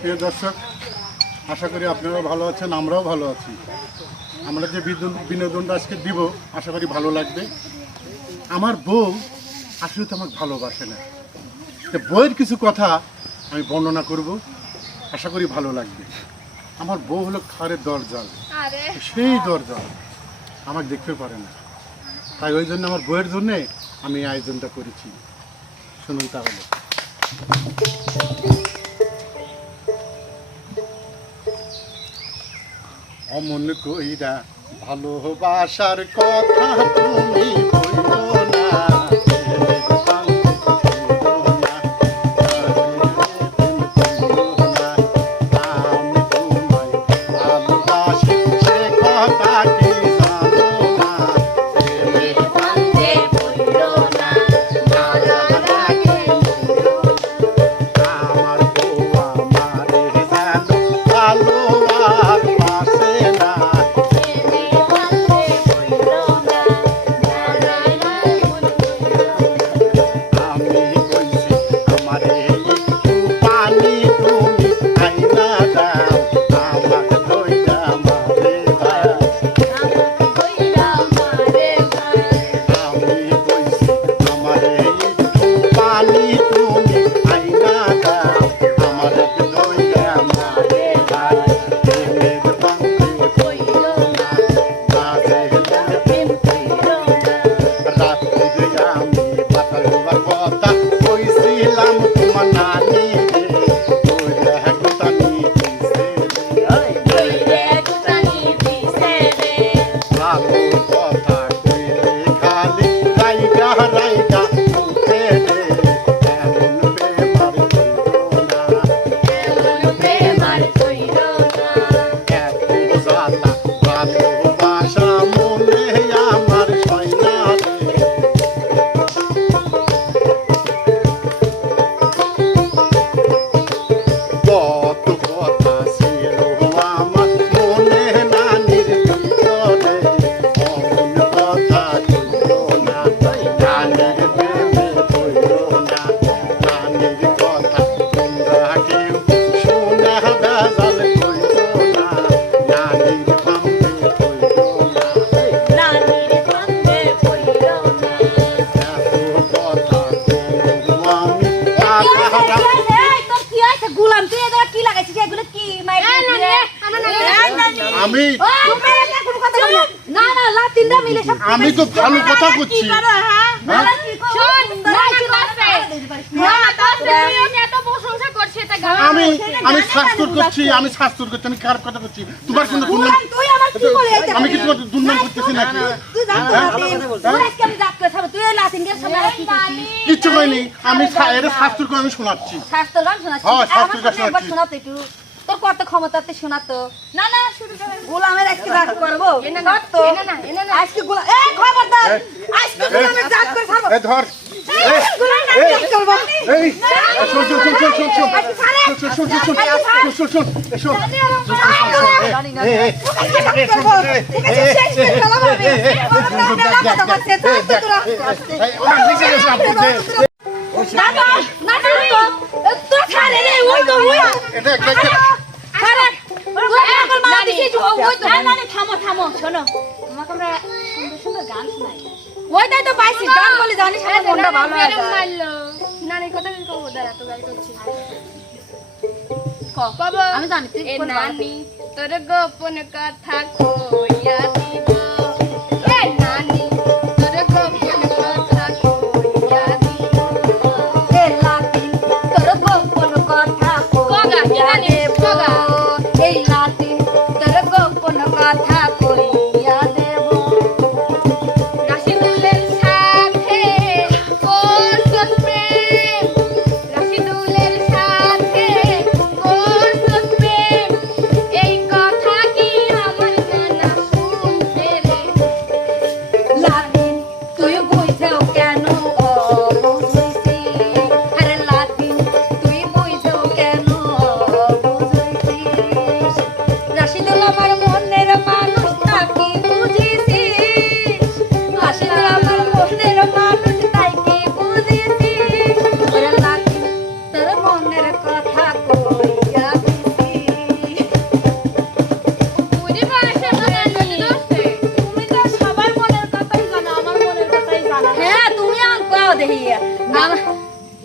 প্রিয় দর্শক আশা করি আপনারাও ভালো আছেন আমরাও ভালো আছি। আমরা যে বিনোদনটা আজকে দিব আশা করি ভালো লাগবে। আমার বউ আসলে তো আমাকে ভালোবাসে না। তো বইয়ের কিছু কথা আমি বর্ণনা করব আশা করি ভালো লাগবে। আমার বউ হলো খারের দরজাল। সেই দরজাল। আমাকে দেখতে পারে না। তাই ওই জন্য আমার বইয়ের জন্যে আমি আয়োজনটা করেছি। শুনুন তাহলে। অমন কইরা ভালোবাসার কথা তুমি বইলো গুলাম তুই এগুলো কি লাগাইছিস? এগুলো কি? আমি না না লাতিনটা মিলে সব আমি তো ভালো কথা করছি হ্যাঁ? আমি আমি শাস্তুর করছি আমি শাস্তুর করছি আমি খারাপ কথা করছি তোমার কিন্তু দুর্নাম আমি কি তোমার দুর্নাম করতেছি নাকি? হ্যাঁ? হ্যাঁ? কিচ্ছু হয়নি আমি এর শাস্তুর গান আমি শোনাচ্ছি। শাস্তুর গান শোনাচ্ছি। হ্যাঁ শাস্তুর গান শোনাচ্ছি। তোর কত ক্ষমতাতে শোনাতো। না না শুরু করে গোলামের আজকে রাগ করব না না আজকে গোলাম এ খবরদার আজকে গোলামের রাগ করে খাব। এ ধর। না না না তো তো খালে রে ওই তো ওই এটা একটা পাইছিস গান বলে জানিস আমার মনটা ভালো হয়ে যায়। কথা কব দাঁড়া তো গাড়ি করছি ক, আমি জানি তুই নানি তোর গোপন কথা কইয়া দিব।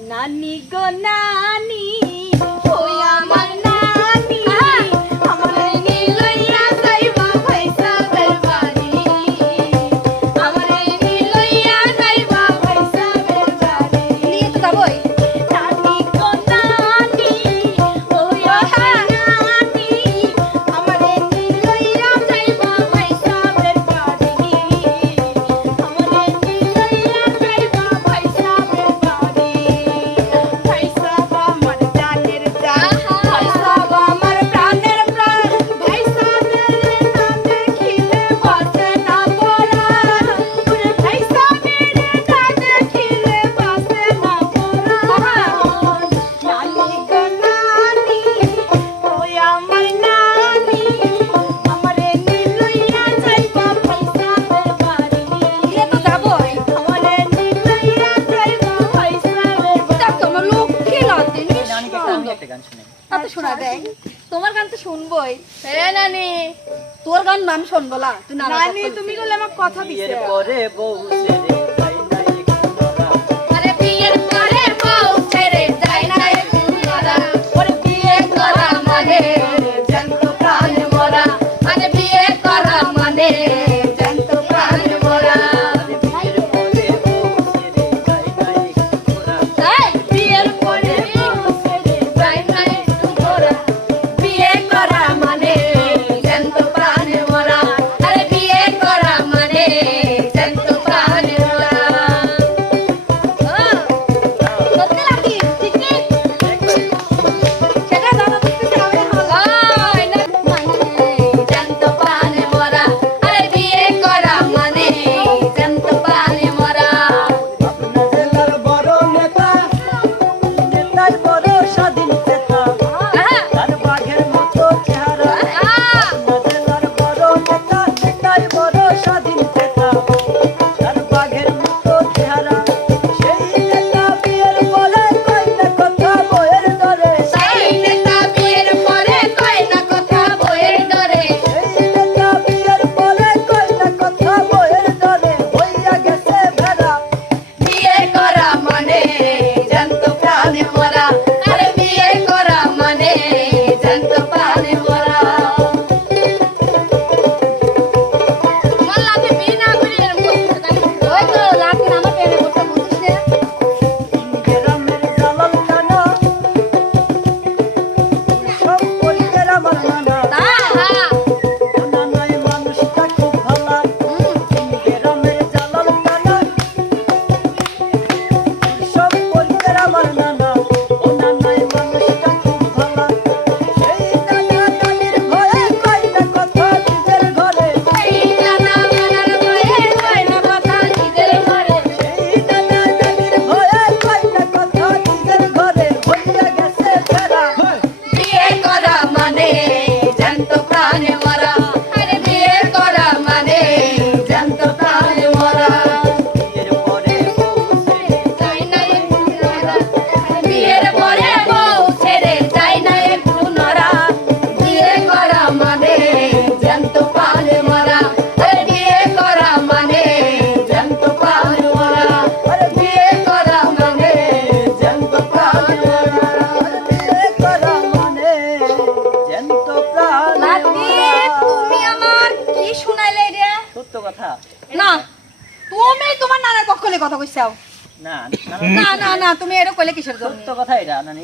নানি গো নানি। তোমার গান তো শুনবই। নানি। তোর গান নাম শুনব না তুমি বলে আমার কথা দিছে পরে সারাদিন খেতাম কথা কইছাও না না না না তুমি এটা কইলে কিসের জন্য? সত্য কথা এটা নানি।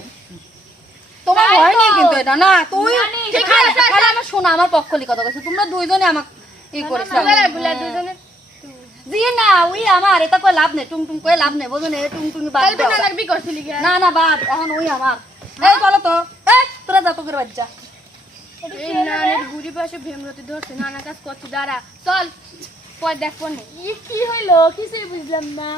তোমার হয় হয়নি কিন্তু এটা না তুই ঠিক আছে তাহলে আমি শোনা আমার পক্ষলি কথা কইছ। তোমরা দুইজনে আমাকে ই করেছ। দুইজনে। জি না ওই আমার এটা কই লাভ নেই টুং টুং কই লাভ নেই বুঝুন এ টুং টুং বাদ দাও। না লাগবি করছিলি কি না না বাদ এখন ওই আমার। এই বলো তো। এ তোরা যা তোকে বাচ্চা এই নানের গুড়ি পাশে ভেমরতি ধরছে নানা কাজ করছে দাঁড়া চল। পর দেখব কি হইল? কিছুই বুঝলাম না।